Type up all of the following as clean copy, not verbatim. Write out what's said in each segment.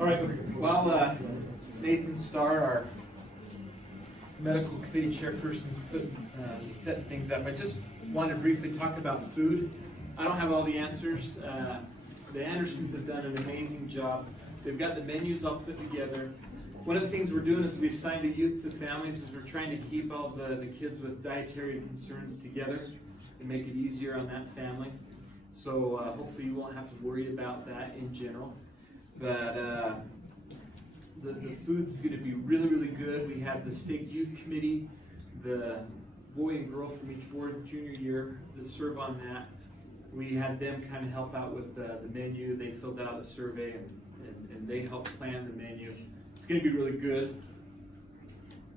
All right, while Nathan Starr, our medical committee chairperson's setting things up, I just want to briefly talk about food. I don't have all the answers. The Andersons have done an amazing job. They've got the menus all put together. One of the things we're doing is we assign the youth to families is we're trying to keep all the kids with dietary concerns together and make it easier on that family. So hopefully you won't have to worry about that in general. But the food's going to be really, really good. We have the State Youth Committee, the boy and girl from each ward junior year that serve on that. We had them kind of help out with the menu. They filled out a survey and they helped plan the menu. It's going to be really good.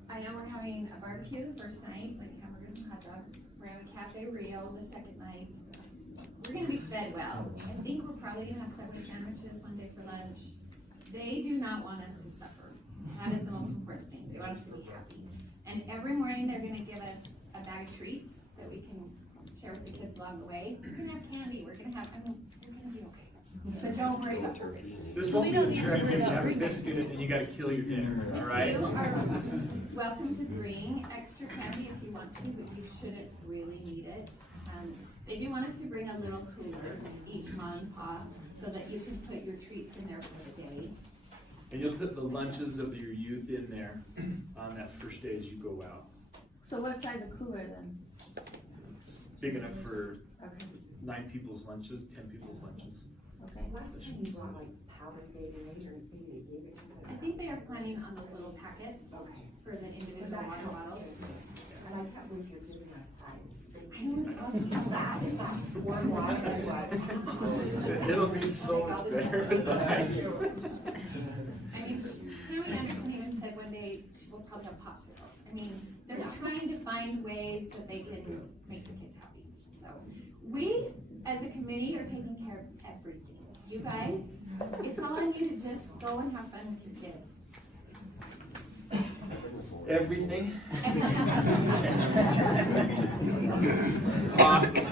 I know we're having a barbecue the first night, like hamburgers and hot dogs. We're having Cafe Rio the second night. We're going to be fed well. I think we're probably going to have Subway sandwiches one day for lunch. They do not want us to suffer. That is the most important thing. They want us to be happy. And every morning they're going to give us a bag of treats that we can share with the kids along the way. We're going to have candy. We're going to be okay. So don't worry about it. This won't be the trick. You have a biscuit and you got to kill your dinner, all right? You are welcome to bring extra candy if you want to, but you shouldn't really need it. They do want us to bring a little cooler, each mom and pop, so that you can put your treats in there for the day. And you'll put the lunches of your youth in there on that first day as you go out. So what size of cooler then? Big enough for Okay. 9 people's lunches, 10 people's lunches. Okay. Last time you brought like powdered Gatorade or maybe they gave it to you. I think they are planning on the little packets Okay. for the individual water bottles. I like that if you're giving us ice. I know it's awesome. That one water was. It'll be so much better with the ice. I mean, Tammy Anderson even said one day we'll probably have popsicles. I mean, they're trying to find ways that they can make the kids happy. So we, as a committee, are taking care of everything. You guys, it's all on you to just go and have fun with your kids. Everything? Everything. Awesome.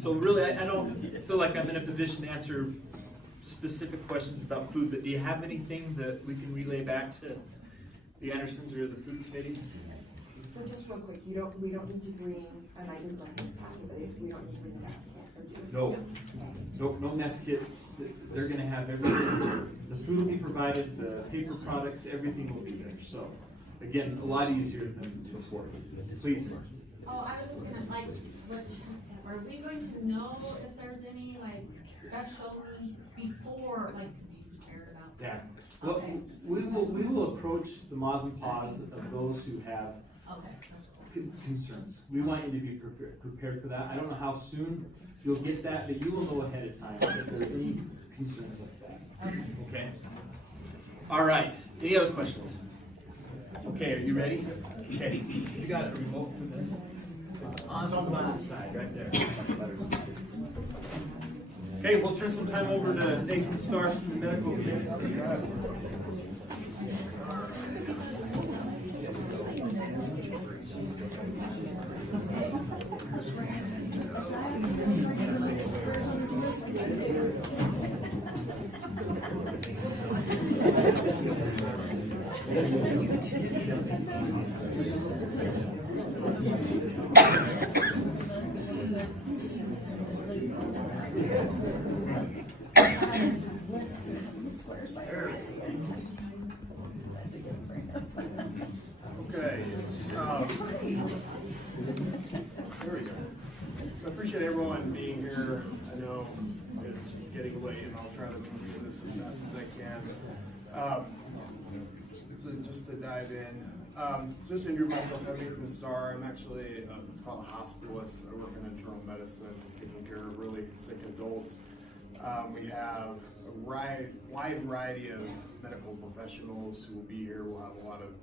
So really, I don't feel like I'm in a position to answer specific questions about food, but do you have anything that we can relay back to the Andersons or the food committee? So just real quick, we don't need to bring an item breakfast tax, we don't need to bring a basket. No mess kits. They're going to have everything. The food will be provided, the paper products, everything will be there. So, again, a lot easier than before. Please. Oh, I was just gonna are we going to know if there's any special needs before to be prepared about? Yeah. Well, Okay. we will approach the moms and paws of those who have Okay. concerns. We want you to be prepared for that. I don't know how soon you'll get that, but you will know ahead of time if there's any concerns like that. Okay? All right. Any other questions? Okay, are you ready? Okay. You got a remote for this? It's on the side, right there. Okay, we'll turn some time over to Nathan Starr from the medical committee. Okay. There we go. So I appreciate everyone being here. I know it's getting late, and I'll try to do this as fast as I can. So just to dive in, just to introduce myself, I'm Nathan Starr. I'm actually it's called a hospitalist. I work in internal medicine, taking care of really sick adults. We have a wide variety of medical professionals who will be here. We'll have a lot of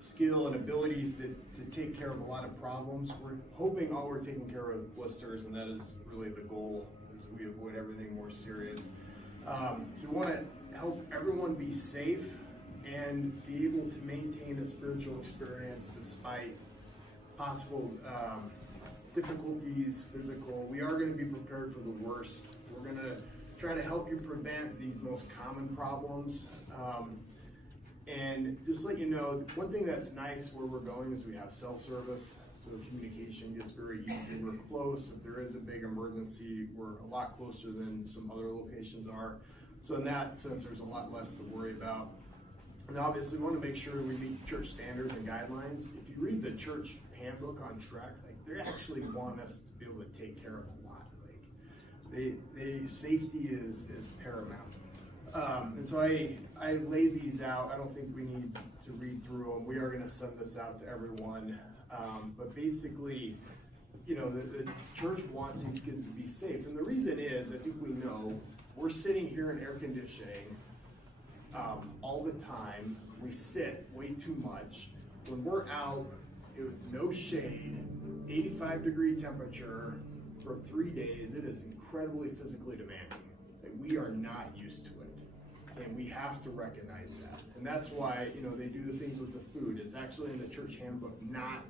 skill and abilities to take care of a lot of problems. We're hoping all we're taking care of blisters, and that is really the goal, is we avoid everything more serious. So we want to help everyone be safe and be able to maintain a spiritual experience despite possible difficulties, physical. We are going to be prepared for the worst. We're going to try to help you prevent these most common problems. And just let you know, one thing that's nice where we're going is we have self-service, so communication gets very easy. We're close. If there is a big emergency, we're a lot closer than some other locations are. So in that sense, there's a lot less to worry about. And obviously, we want to make sure we meet church standards and guidelines. If you read the church handbook on Trek, like they actually want us to be able to take care of a lot. Like safety is paramount. And so I laid these out. I don't think we need to read through them. We are going to send this out to everyone. But basically, you know, the church wants these kids to be safe. And the reason is, I think we know, we're sitting here in air conditioning all the time. We sit way too much. When we're out with no shade, 85-degree temperature for 3 days, it is incredibly physically demanding. Like, we are not used to it, and we have to recognize that. And that's why, you know, they do the things with the food. It's actually in the church handbook not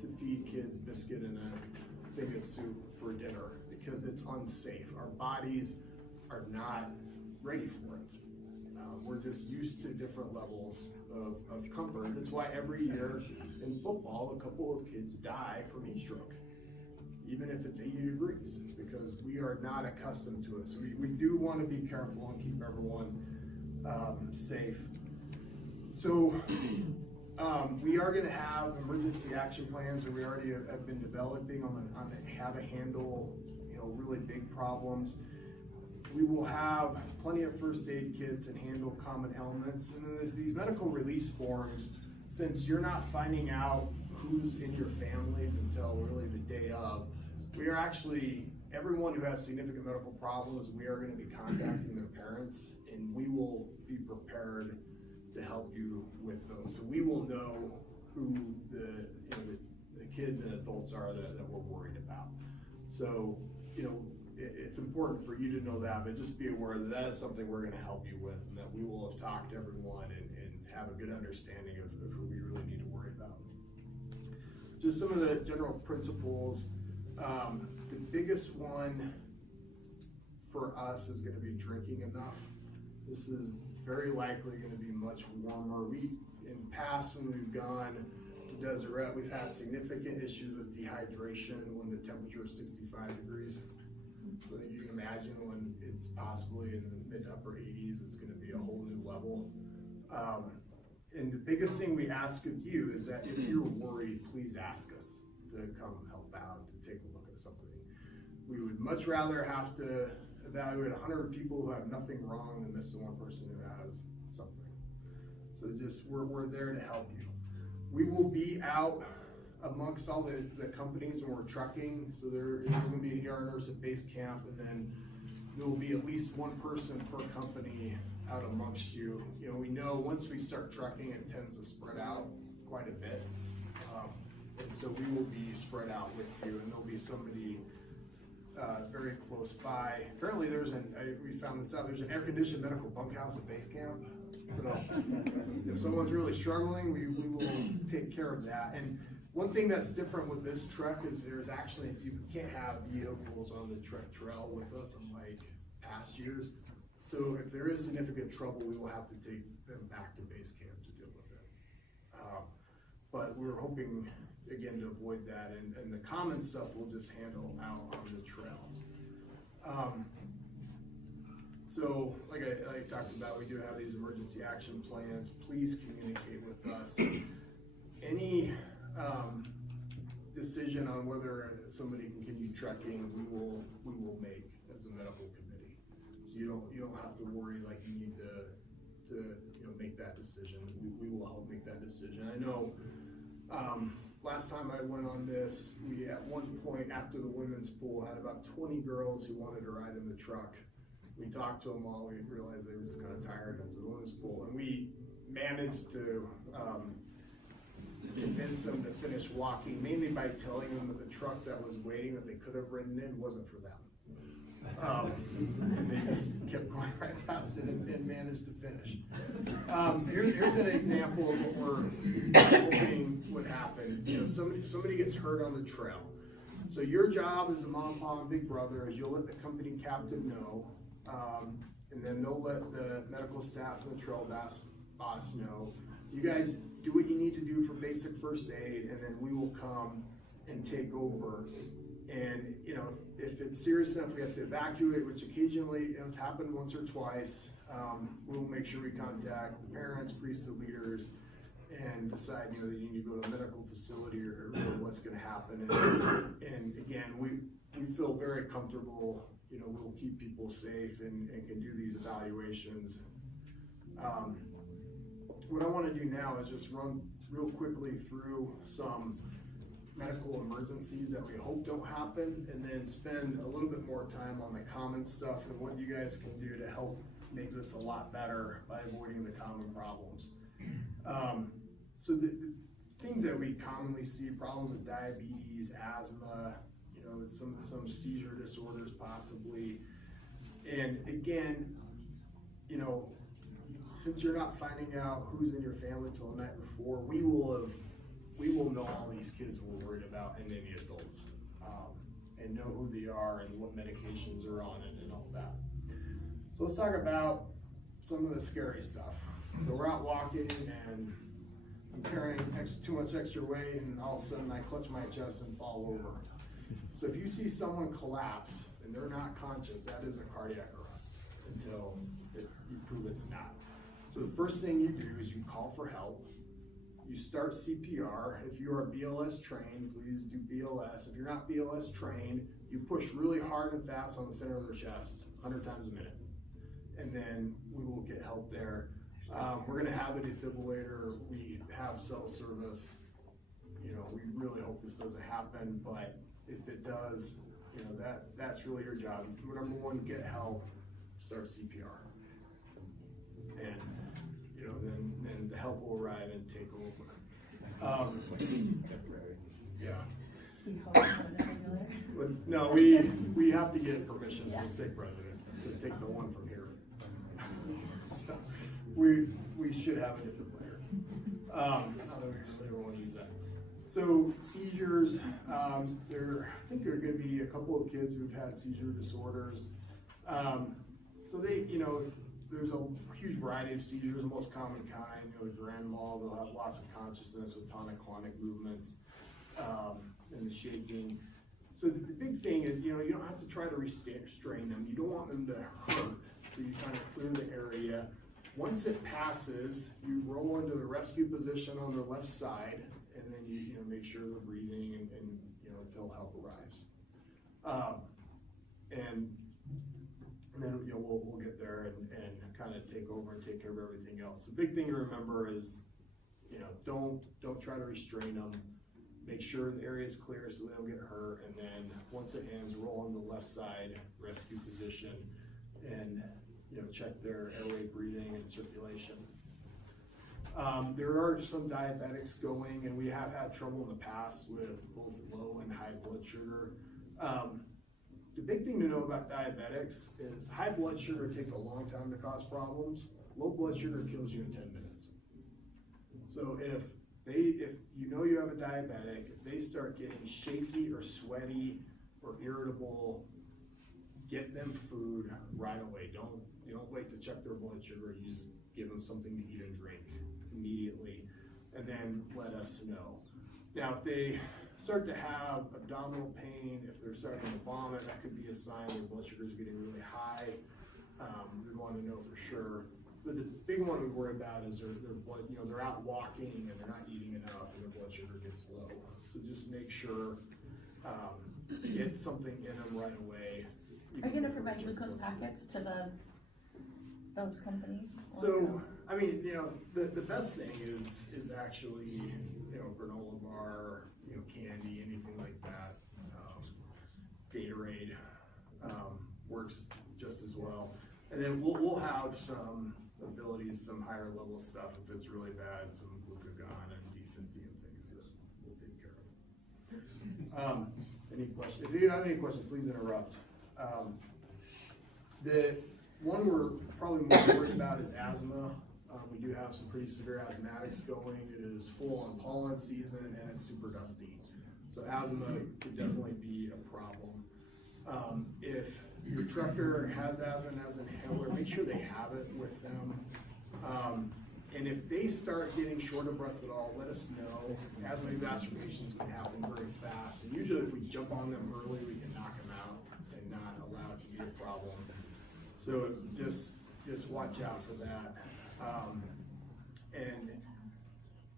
to feed kids biscuit and a thing of soup for dinner because it's unsafe. Our bodies are not ready for it. We're just used to different levels of comfort. That's why every year in football, a couple of kids die from heat stroke, even if it's 80 degrees, because we are not accustomed to it. So we do want to be careful and keep everyone safe. So we are going to have emergency action plans, or we already have been developing on how to handle, you know, really big problems. We will have plenty of first aid kits and handle common elements. And then there's these medical release forms. Since you're not finding out who's in your families until really the day of, we are actually, everyone who has significant medical problems, we are going to be contacting their parents, and we will be prepared to help you with those. So we will know who the kids and adults are that we're worried about. So, you know, it's important for you to know that, but just be aware that that is something we're going to help you with, and that we will have talked to everyone and have a good understanding of who we really need to worry about. Just some of the general principles. The biggest one for us is going to be drinking enough. This is very likely going to be much warmer. In past, when we've gone to Deseret, we've had significant issues with dehydration when the temperature is 65 degrees. So that you can imagine when it's possibly in the mid to upper 80s, it's going to be a whole new level. And the biggest thing we ask of you is that if you're worried, please ask us to come help out, to take a look at something. We would much rather have to evaluate 100 people who have nothing wrong than miss the one person who has something. So just, we're there to help you. We will be out amongst all the companies when we're trucking, so there's going to be ERNers at base camp, and then there will be at least one person per company out amongst you. You know, we know once we start trucking, it tends to spread out quite a bit, and so we will be spread out with you, and there'll be somebody very close by. Apparently, we found this out. There's an air-conditioned medical bunkhouse at base camp. So if someone's really struggling, we will take care of that. And one thing that's different with this trek is there's actually, you can't have vehicles on the trek trail with us unlike past years. So if there is significant trouble, we will have to take them back to base camp to deal with it. But we're hoping, again, to avoid that. And the common stuff we'll just handle out on the trail. So like I talked about, we do have these emergency action plans. Please communicate with us. Any decision on whether somebody can continue trekking, we will make as a medical committee. So you don't have to worry like you need to make that decision. We will help make that decision. I know last time I went on this, we at one point after the women's pool had about 20 girls who wanted to ride in the truck. We talked to them all. We realized they were just kind of tired after the women's pool, and we managed to convince them to finish walking, mainly by telling them that the truck that was waiting that they could have ridden in wasn't for them. And they just kept going right past it and managed to finish. Here's an example of what we're hoping would happen. You know, somebody gets hurt on the trail. So your job as a mom, pop, and big brother is you'll let the company captain know and then they'll let the medical staff and the trail boss know, you guys do what you need to do for basic first aid, and then we will come and take over. And, you know, if it's serious enough, we have to evacuate, which occasionally has happened once or twice. We'll make sure we contact the parents, priesthood leaders, and decide, you know, that you need to go to a medical facility or what's going to happen. And again, we feel very comfortable, you know, we'll keep people safe and can do these evaluations. What I want to do now is just run real quickly through some medical emergencies that we hope don't happen, and then spend a little bit more time on the common stuff and what you guys can do to help make this a lot better by avoiding the common problems. So the things that we commonly see, problems with diabetes, asthma, you know, some seizure disorders possibly. And again, you know, since you're not finding out who's in your family till the night before, we will know all these kids we're worried about and any adults, and know who they are and what medications they're on and all that. So let's talk about some of the scary stuff. So we're out walking and I'm carrying too much extra weight, and all of a sudden I clutch my chest and fall over. So if you see someone collapse and they're not conscious, that is a cardiac arrest until you prove it's not. So the first thing you do is you call for help. You start CPR. If you are BLS trained, please do BLS. If you're not BLS trained, you push really hard and fast on the center of their chest, 100 times a minute. And then we will get help there. We're gonna have a defibrillator. We have cell service. You know, we really hope this doesn't happen, but if it does, you know, that's really your job. Number one, get help, start CPR. And, you know, then the help will arrive and take over. Yeah. No, we have to get permission from the state president to take the one from here. So we should have a defibrillator. Not that we really want to use that. So seizures, I think there are going to be a couple of kids who've had seizure disorders. So they, you know, there's a huge variety of seizures. The most common kind, you know, the grand mal, they'll have loss of consciousness with tonic-clonic movements, and the shaking. So the big thing is, you know, you don't have to try to restrain them. You don't want them to hurt. So you kind of clear the area. Once it passes, you roll into the rescue position on their left side, and then you know, make sure they're breathing and you know, until help arrives. And then, you know, we'll get there and kind of take over and take care of everything else. The big thing to remember is, you know, don't try to restrain them. Make sure the area is clear so they don't get hurt, and then once it ends, roll on the left side, rescue position, and you know, check their airway, breathing, and circulation. There are some diabetics going, and we have had trouble in the past with both low and high blood sugar. The big thing to know about diabetics is high blood sugar takes a long time to cause problems. Low blood sugar kills you in 10 minutes. So if you know you have a diabetic, if they start getting shaky or sweaty or irritable, get them food right away. You don't wait to check their blood sugar. You just give them something to eat and drink immediately, and then let us know. Now, if they start to have abdominal pain, if they're starting to vomit, that could be a sign their blood sugar is getting really high. We want to know for sure. But the big one we worry about is their blood, you know, they're out walking and they're not eating enough and their blood sugar gets low. So just make sure, get something in them right away. Are you gonna provide glucose packets to those companies? So, I mean, you know, the best thing is actually, you know, granola bar, you know, candy, anything like that. Gatorade works just as well. And then we'll have some abilities, some higher level stuff if it's really bad, some glucagon and D50 and things that we'll take care of. Any questions? If you have any questions, please interrupt. The one we're probably more worried about is asthma. We do have some pretty severe asthmatics going. It is full on pollen season and it's super dusty. So asthma could definitely be a problem. If your trucker has asthma and has an inhaler, make sure they have it with them. And if they start getting short of breath at all, let us know. Asthma exacerbations can happen very fast. And usually if we jump on them early, we can knock them out and not allow it to be a problem. So just watch out for that. And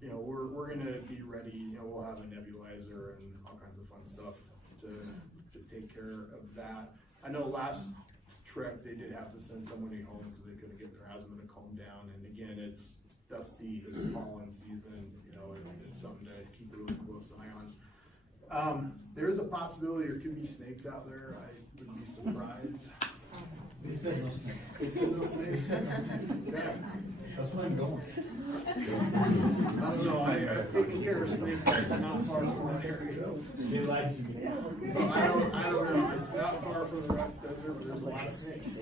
you know, we're gonna be ready. You know, we'll have a nebulizer and all kinds of fun stuff to take care of that. I know last trek they did have to send somebody home because they couldn't get their asthma to calm down. And again, it's dusty, it's pollen season. You know, it's something to keep a really close eye on. There is a possibility there could be snakes out there. I would be surprised. They said no snakes. They said no snakes. Okay. That's where I'm going. I don't know, I've taken care of snakes that's not far from that area. They lied to me. So I don't know, it's not far from the Rust Desert, but there's a lot of snakes.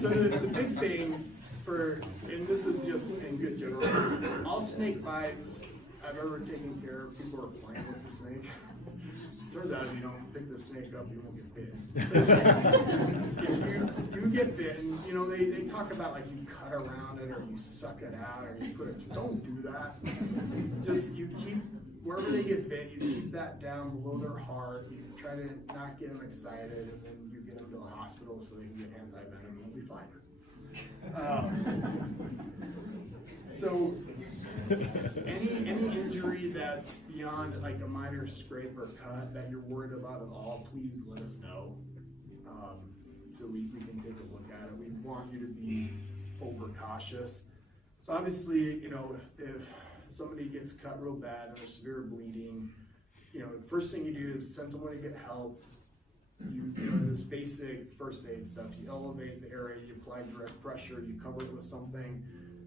So the big thing for, and this is just in good general, all snake bites I've ever taken care of, people are playing with the snake. Turns out if you don't pick the snake up, you won't get bitten. If you get bitten, you know, they talk about like you cut around it or you suck it out or you put it, don't do that. Just you keep, wherever they get bit, you keep that down below their heart. You try to not get them excited and then you get them to the hospital so they can get anti-venom and they'll be fine. So any injury that's beyond like a minor scrape or cut that you're worried about at all, please let us know. So we can take a look at it. We want you to be overcautious. So obviously, you know, if somebody gets cut real bad and there's severe bleeding, you know, the first thing you do is send someone to get help. You know, this basic first aid stuff. You elevate the area, you apply direct pressure, you cover it with something.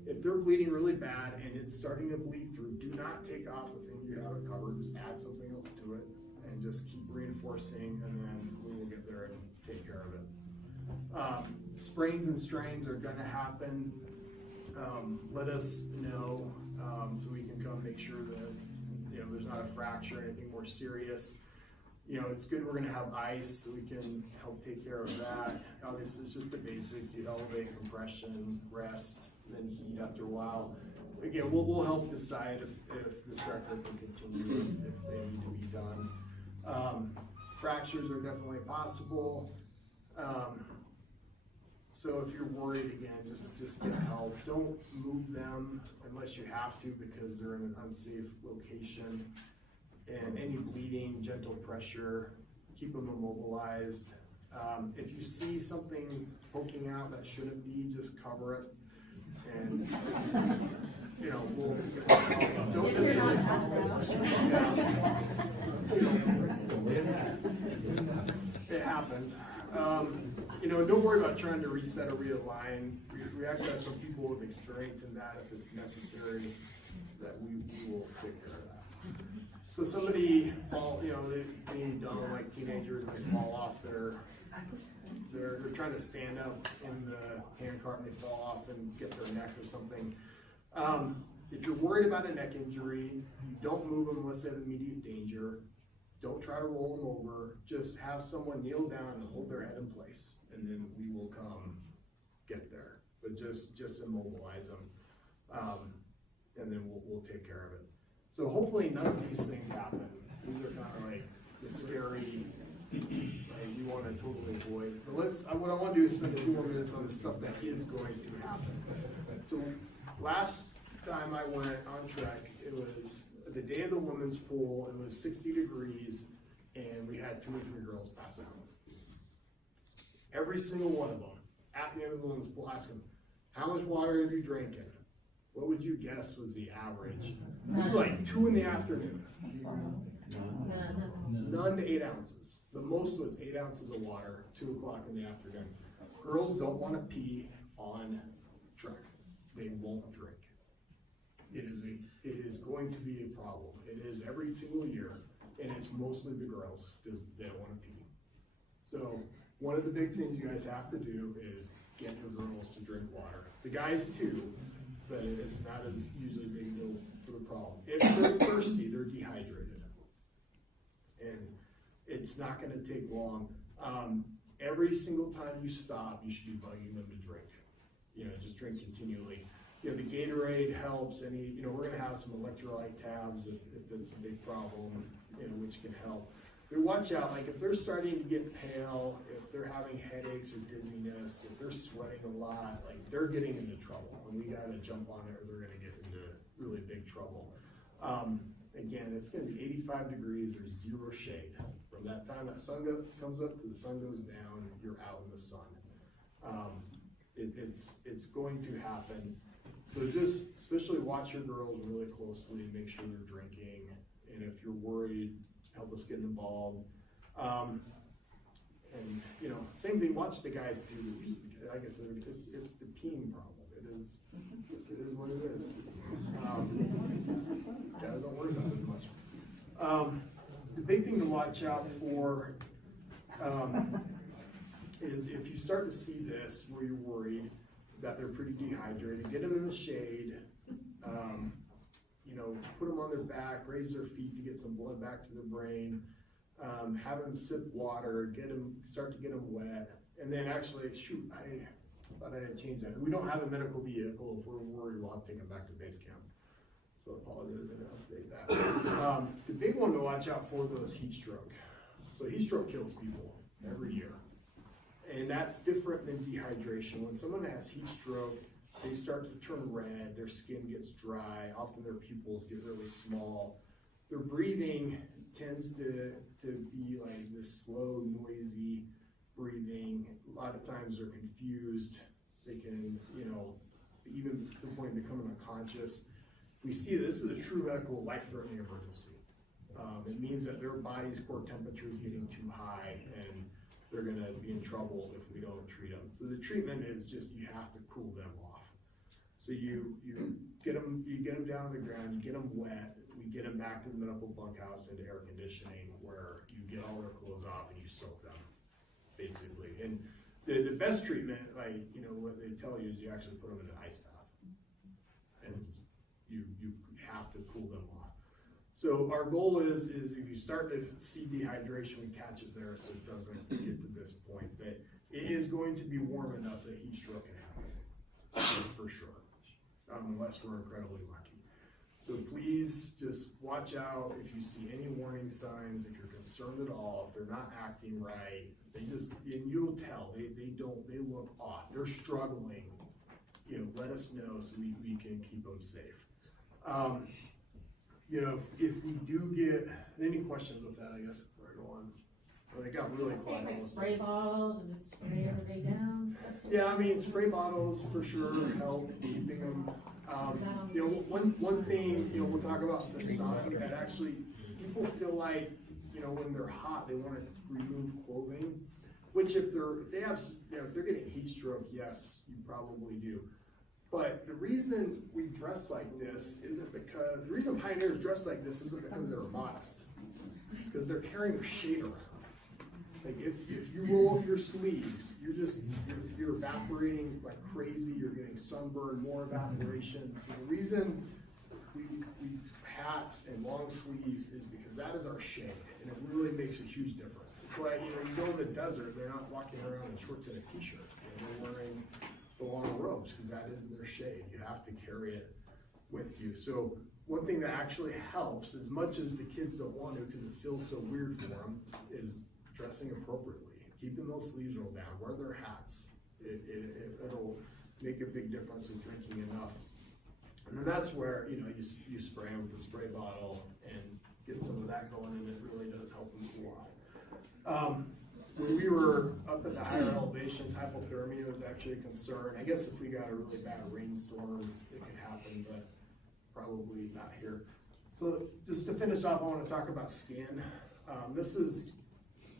If they're bleeding really bad and it's starting to bleed through, do not take off the thing you have it covered. Just add something else to it and just keep reinforcing, and then we will get there and take care of it. Sprains and strains are going to happen. Let us know so we can come make sure that, you know, there's not a fracture or anything more serious. You know, it's good we're going to have ice so we can help take care of that. Obviously, it's just the basics. You elevate, compression, rest, then heat after a while. Again, we'll help decide if the tractor can continue, if they need to be done. Fractures are definitely possible. So if you're worried, again, just get help. Don't move them unless you have to because they're in an unsafe location. And any bleeding, gentle pressure, keep them immobilized. If you see something poking out that shouldn't be, just cover it. And, you know, don't If you're not passed out. It happens. You know, don't worry about trying to reset or realign. We actually have some people with experience in that if it's necessary, that we will take care of that. So somebody you know, they're being dumb like teenagers and they fall off they're trying to stand up in the handcart and they fall off and get their neck or something. If you're worried about a neck injury, don't move them unless they have immediate danger. Don't try to roll them over. Just have someone kneel down and hold their head in place, and then we will come get there. But just immobilize them, and then we'll take care of it. So hopefully none of these things happen. These are kind of like the scary, like we want to totally avoid. But what I want to do is spend a few more minutes on the stuff that is going to happen. So last time I went on trek, it was the day of the women's pool. It was 60 degrees, and we had 2 or 3 girls pass out. Every single one of them, at the end of the women's pool, ask them, how much water have you drinking? What would you guess was the average? This was like 2 in the afternoon. None to 8 ounces. The most was 8 ounces of water, 2 o'clock in the afternoon. Girls don't want to pee on trek. They won't drink. It is going to be a problem. It is every single year, and it's mostly the girls because they don't want to pee. So one of the big things you guys have to do is get your girls to drink water. The guys too, but it's not as usually a big deal for the problem. If they're thirsty, they're dehydrated. And It's not gonna take long. Every single time you stop, you should be bugging them to drink. You know, just drink continually. You know, the Gatorade helps. We're gonna have some electrolyte tabs if it's a big problem, you know, which can help. But watch out, like if they're starting to get pale, if they're having headaches or dizziness, if they're sweating a lot, like they're getting into trouble, and we gotta jump on it or they're gonna get into really big trouble. Again, it's gonna be 85 degrees, there's zero shade. From that time that sun comes up to the sun goes down, you're out in the sun. It's going to happen. So just especially watch your girls really closely, make sure they're drinking, and if you're worried, help us get involved. And you know, same thing, watch the guys too. Like I said, it's the peeing problem. It is what it is. Guys don't worry about it as much. The big thing to watch out for is if you start to see this where you're worried that they're pretty dehydrated, get them in the shade, you know, put them on their back, raise their feet to get some blood back to their brain, have them sip water, start to get them wet, and then actually, shoot, I thought I had changed that. We don't have a medical vehicle. If we're worried, we'll have to take them back to base camp. So apologize, I didn't update that. The big one to watch out for though is heat stroke. So heat stroke kills people every year. And that's different than dehydration. When someone has heat stroke, they start to turn red, their skin gets dry, often their pupils get really small. Their breathing tends to be like this slow, noisy breathing. A lot of times they're confused. They can, you know, even to the point of becoming unconscious. We see this is a true medical life-threatening emergency. It means that their body's core temperature is getting too high and they're gonna be in trouble if we don't treat them. So the treatment is just, you have to cool them off. So you get them down on the ground, you get them wet, we get them back to the medical bunkhouse into air conditioning where you get all their clothes off and you soak them, basically. And the best treatment, like, you know, what they tell you is you actually put them in an ice bath. And you have to cool them off. So our goal is if you start to see dehydration, we catch it there so it doesn't get to this point. But it is going to be warm enough that heat stroke can happen, for sure, unless we're incredibly lucky. So please just watch out if you see any warning signs, if you're concerned at all, if they're not acting right, and you'll tell, they look off, they're struggling, you know, let us know so we can keep them safe. You know, if we do get any questions with that, I guess before I go on. Well, they got really quiet. Take like spray bottles and just spray everybody down. Yeah, I mean, spray bottles for sure help keeping them. You know, one thing, you know, we'll talk about the sun, that actually people feel like, you know, when they're hot, they want to remove clothing, which if they're getting heat stroke, yes, you probably do. But the reason we dress like this isn't because, the reason pioneers dress like this isn't because they're modest. It's because they're carrying their shade around. Like if you roll up your sleeves, you're evaporating like crazy, you're getting sunburn, more evaporation. So the reason we hats and long sleeves is because that is our shade, and it really makes a huge difference. That's why, you know, you go in the desert, they're not walking around in shorts and a t-shirt. You know, they're wearing the long robes because that is their shade. You have to carry it with you. So one thing that actually helps, as much as the kids don't want to because it feels so weird for them, is dressing appropriately. Keeping those sleeves rolled down, wear their hats. It'll make a big difference with drinking enough. And then that's where, you know, you spray them with the spray bottle and get some of that going, and it really does help them cool off. When we were up at the higher elevations, hypothermia was actually a concern. I guess if we got a really bad rainstorm, it could happen, but probably not here. So just to finish off, I want to talk about skin. This is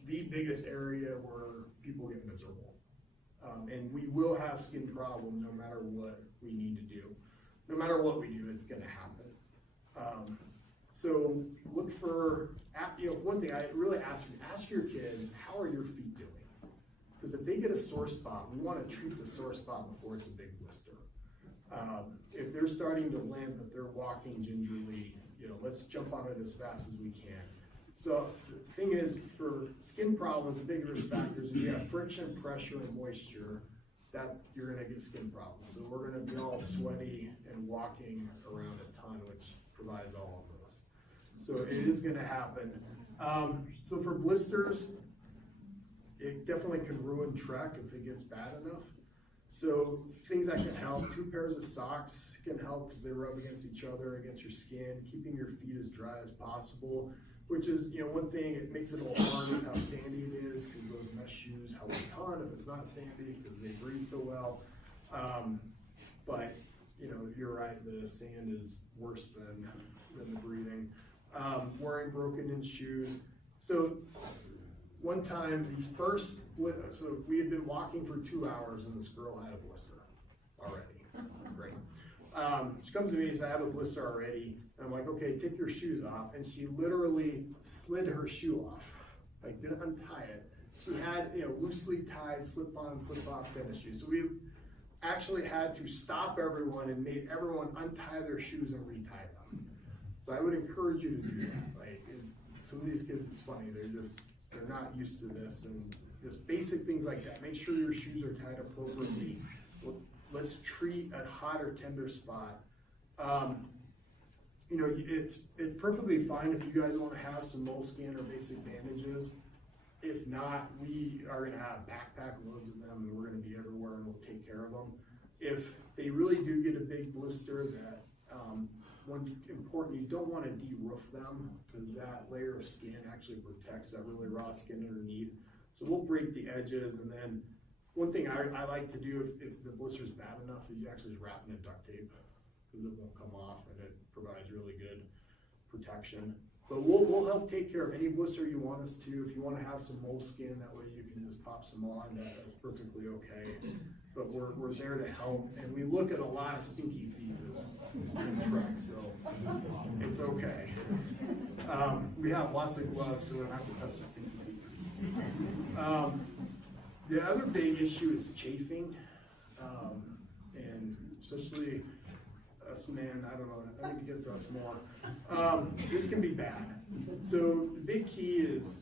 the biggest area where people get miserable. And we will have skin problems no matter what we need to do. No matter what we do, it's going to happen. So look for, you know, one thing I really ask your kids, how are your feet doing? Because if they get a sore spot, we want to treat the sore spot before it's a big blister. If they're starting to limp, if they're walking gingerly, you know, let's jump on it as fast as we can. So the thing is, for skin problems, the big risk factors, if you have friction, pressure, and moisture, you're gonna get skin problems. So we're gonna be all sweaty and walking around a ton, which provides all of those. So it is gonna happen. So for blisters, it definitely can ruin trek if it gets bad enough. So things that can help, 2 pairs of socks can help because they rub against each other, against your skin, keeping your feet as dry as possible, which is, one thing, it makes it a little hard with how sandy it is because those mesh shoes help a ton if it's not sandy because they breathe so well. But, you're right, the sand is worse than the breathing. Wearing broken-in shoes. So one time, so we had been walking for 2 hours and this girl had a blister already. Great. She comes to me and says, I have a blister already. And I'm like, okay, take your shoes off. And she literally slid her shoe off, like didn't untie it. She had, loosely tied slip-on, slip-off tennis shoes. So we actually had to stop everyone and made everyone untie their shoes and retie them. So I would encourage you to do that. Like, some of these kids, it's funny, they're not used to this, and just basic things like that. Make sure your shoes are tied appropriately. Let's treat a hot or tender spot. It's perfectly fine if you guys want to have some moleskin or basic bandages. If not, we are going to have backpack loads of them, and we're going to be everywhere, and we'll take care of them. If they really do get a big blister, that one important, you don't want to de-roof them because that layer of skin actually protects that really raw skin underneath. So we'll break the edges, and then one thing I like to do if the blister is bad enough is you actually just wrap it in duct tape because it won't come off and it provides really good protection. But we'll help take care of any blister you want us to. If you want to have some moleskin, that way you can just pop some on, that's perfectly okay. But we're there to help, and we look at a lot of stinky feet this trek, so it's okay. We have lots of gloves, so we don't have to touch the stinky feet. The other big issue is chafing, and especially us men, I don't know, I think it gets us more. This can be bad. So the big key is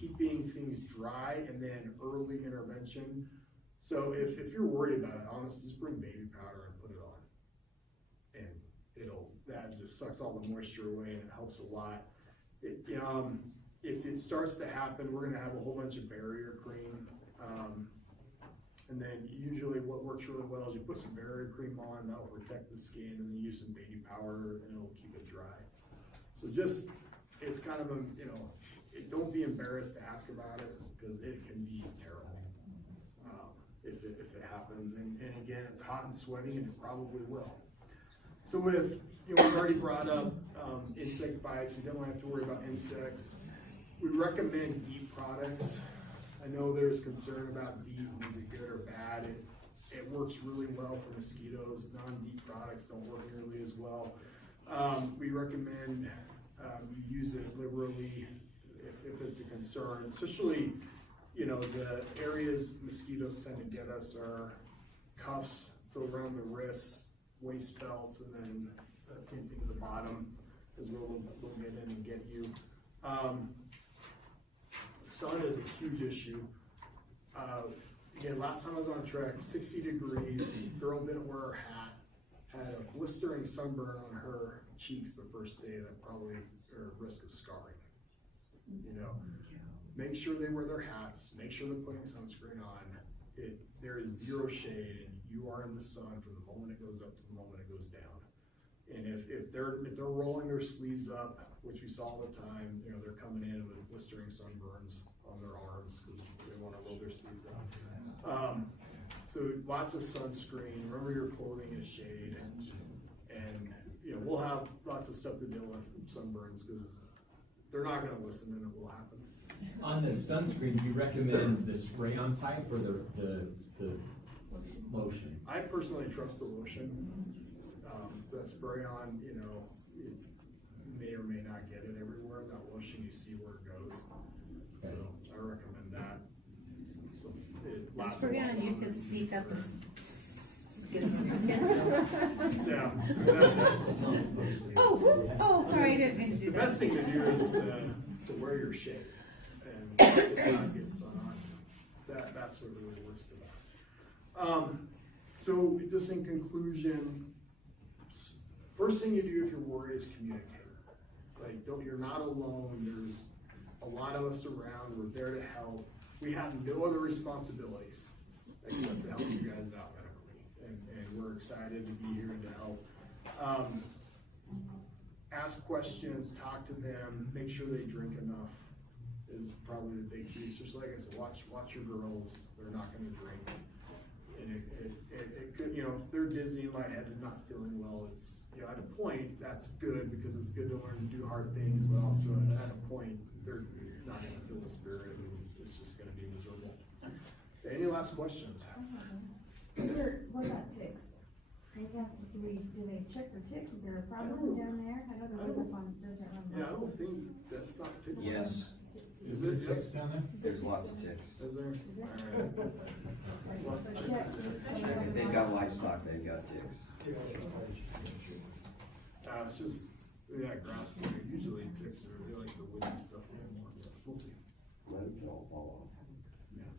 keeping things dry and then early intervention. So if you're worried about it, honestly, just bring baby powder and put it on. And that just sucks all the moisture away and it helps a lot. If it starts to happen, we're gonna have a whole bunch of barrier cream. And then usually what works really well is you put some barrier cream on, that'll protect the skin, and then use some baby powder and it'll keep it dry. So it's kind of don't be embarrassed to ask about it because it can be terrible if it happens. And again, it's hot and sweaty and it probably will. So we've already brought up insect bites. We don't have to worry about insects. We recommend DEET products. I know there's concern about DEET, is it good or bad? It works really well for mosquitoes. Non-DEET products don't work nearly as well. We recommend you use it liberally if it's a concern, especially, the areas mosquitoes tend to get us are cuffs, so around the wrists, waist belts, and then that same thing at the bottom is where we'll get in and get you. Sun is a huge issue. Again, last time I was on trek, 60 degrees, girl didn't wear her hat, had a blistering sunburn on her cheeks the first day that probably are at risk of scarring. Make sure they wear their hats, make sure they're putting sunscreen on. There is zero shade and you are in the sun from the moment it goes up to the moment it goes down. And if they're rolling their sleeves up, which we saw all the time, they're coming in with blistering sunburns on their arms because they want to roll their sleeves up. So lots of sunscreen. Remember your clothing is shade, and we'll have lots of stuff to deal with sunburns because they're not going to listen and it will happen. On the sunscreen, do you recommend the spray-on type or the lotion? I personally trust the lotion. That spray-on, you may or may not get it everywhere. That lotion, you see where it goes. So I recommend that. It lasts a Spray lot on, you longer. can sneak up and get them. Yeah. Oh, sorry, I didn't mean to do The that. best thing to do is to wear your shade and just not get sun on you. That's what really works the best. So just in conclusion, first thing you do if you're worried is communicate. Like, you're not alone. There's a lot of us around. We're there to help. We have no other responsibilities except to help you guys out medically, and we're excited to be here and to help. Ask questions, talk to them, make sure they drink enough is probably the big piece. Just like I said, watch your girls. They're not going to drink. And it could, you know, if they're dizzy, lightheaded, not feeling well, it's, you know, at a point, that's good because it's good to learn to do hard things, but also at a point, they're not going to feel the spirit and it's just going to be miserable. Okay, any last questions? What about ticks? Do they check for ticks? Is there a problem down there? I know there was a fun, there's a run. Yeah, I don't think that's not typical. Yes, Is it? Ticks down there? there's lots of ticks. Is there? If they've got livestock, they've got ticks. It's just, yeah, grass, usually ticks are, they like the woodsy stuff a little more, but we'll see. Let them fall off.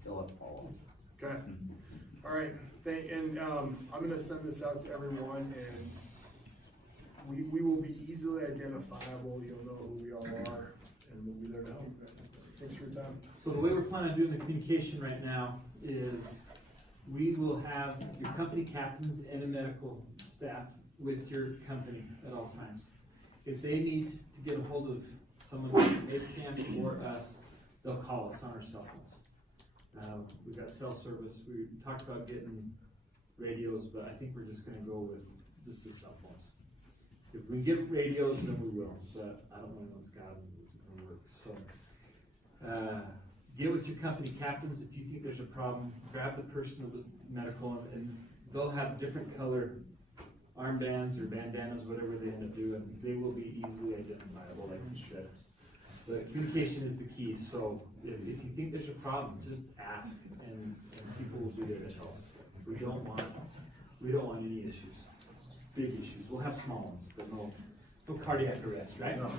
They'll have to fall off. Okay, all right, I'm gonna send this out to everyone, and we will be easily identifiable, you'll know who we all are, and we'll be there to help. Thanks for your time. So the way we're planning on doing the communication right now is we will have your company captains and a medical staff with your company at all times. If they need to get a hold of someone from base camp or us, they'll call us on our cell phones. We've got cell service. We talked about getting radios, but I think we're just gonna go with just the cell phones. If we get radios, then we will, but I don't know when Scott is gonna work, so. Get with your company captains. If you think there's a problem, grab the person that was medical, and they'll have different color armbands or bandanas, whatever they end up doing. They will be easily identifiable, like you said. But communication is the key, so if you think there's a problem, just ask, and people will be there to help. We don't want any issues, big issues. We'll have small ones, but no cardiac arrest, right? No.